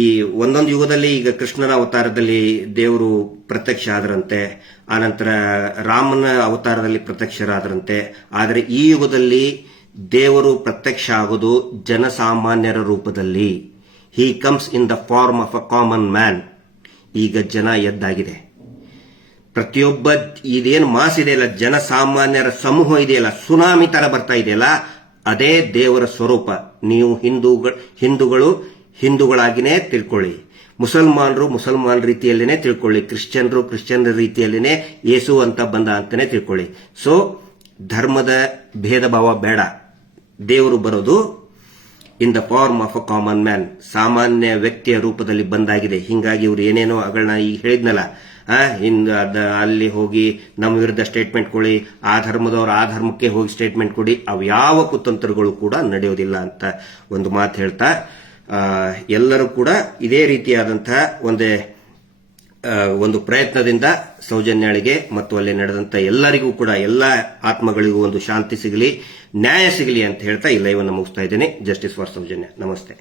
ಈ ಒಂದೊಂದು ಯುಗದಲ್ಲಿ ಈಗ ಕೃಷ್ಣನ ಅವತಾರದಲ್ಲಿ ದೇವರು ಪ್ರತ್ಯಕ್ಷ ಆದರಂತೆ, ಆನಂತರ ರಾಮನ ಅವತಾರದಲ್ಲಿ ಪ್ರತ್ಯಕ್ಷರಾದರಂತೆ. ಆದರೆ ಈ ಯುಗದಲ್ಲಿ ದೇವರು ಪ್ರತ್ಯಕ್ಷ ಆಗೋದು ಜನಸಾಮಾನ್ಯರ ರೂಪದಲ್ಲಿ. He comes in the form of a common man. ಈಗ ಜನ ಎದ್ದಾಗಿದೆ. ಪ್ರತಿಯೊಬ್ಬ ಇದೇನು ಮಾಸ್ ಇದೆಯಲ್ಲ, ಜನಸಾಮಾನ್ಯರ ಸಮೂಹ ಇದೆಯಲ್ಲ, ಸುನಾಮಿ ತರ ಬರ್ತಾ ಇದೆಯಲ್ಲ, ಅದೇ ದೇವರ ಸ್ವರೂಪ. ನೀವು ಹಿಂದೂಗಳು ಹಿಂದೂಗಳಾಗಿನೇ ತಿಳ್ಕೊಳ್ಳಿ, ಮುಸಲ್ಮಾನರು ಮುಸಲ್ಮಾನ್ ರೀತಿಯಲ್ಲೇನೆ ತಿಳ್ಕೊಳ್ಳಿ, ಕ್ರಿಶ್ಚಿಯನ್ರು ಕ್ರಿಶ್ಚಿಯನ್ ರೀತಿಯಲ್ಲೇನೆ ಯೇಸು ಅಂತ ಬಂದ ಅಂತಾನೆ ತಿಳ್ಕೊಳ್ಳಿ. ಸೊ ಧರ್ಮದ ಭೇದ ಭಾವ ಬೇಡ. ದೇವರು ಬರೋದು in the form of a common man, ಸಾಮಾನ್ಯ ವ್ಯಕ್ತಿಯ ರೂಪದಲ್ಲಿ ಬಂದಾಗಿದೆ. ಹಿಂಗಾಗಿ ಇವ್ರು ಏನೇನೋ ಅಗಳನ್ನ ಈಗ ಹೇಳಿದ್ನಲ್ಲ, ಅಲ್ಲಿ ಹೋಗಿ ನಮ್ಮ ವಿರುದ್ಧ ಸ್ಟೇಟ್ಮೆಂಟ್ ಕೊಡಿ, ಆ ಧರ್ಮದವರು ಆ ಧರ್ಮಕ್ಕೆ ಹೋಗಿ ಸ್ಟೇಟ್ಮೆಂಟ್ ಕೊಡಿ, ಅವು ಯಾವ ಕುತಂತ್ರಗಳು ಕೂಡ ನಡೆಯೋದಿಲ್ಲ ಅಂತ ಒಂದು ಮಾತು ಹೇಳ್ತಾ, ಎಲ್ಲರೂ ಕೂಡ ಇದೇ ರೀತಿಯಾದಂತಹ ಒಂದು ಪ್ರಯತ್ನದಿಂದ ಸೌಜನ್ಯಳಿಗೆ ಮತ್ತು ಅಲ್ಲಿ ನಡೆದಂತ ಎಲ್ಲರಿಗೂ ಕೂಡ, ಎಲ್ಲ ಆತ್ಮಗಳಿಗೂ ಒಂದು ಶಾಂತಿ ಸಿಗಲಿ, ನ್ಯಾಯ ಸಿಗಲಿ ಅಂತ ಹೇಳ್ತಾ ಈ ಲೈವ್ ಅನ್ನು ಮುಗಿಸ್ತಾ ಇದ್ದೇನೆ. Justice for Soujanya. ನಮಸ್ತೆ.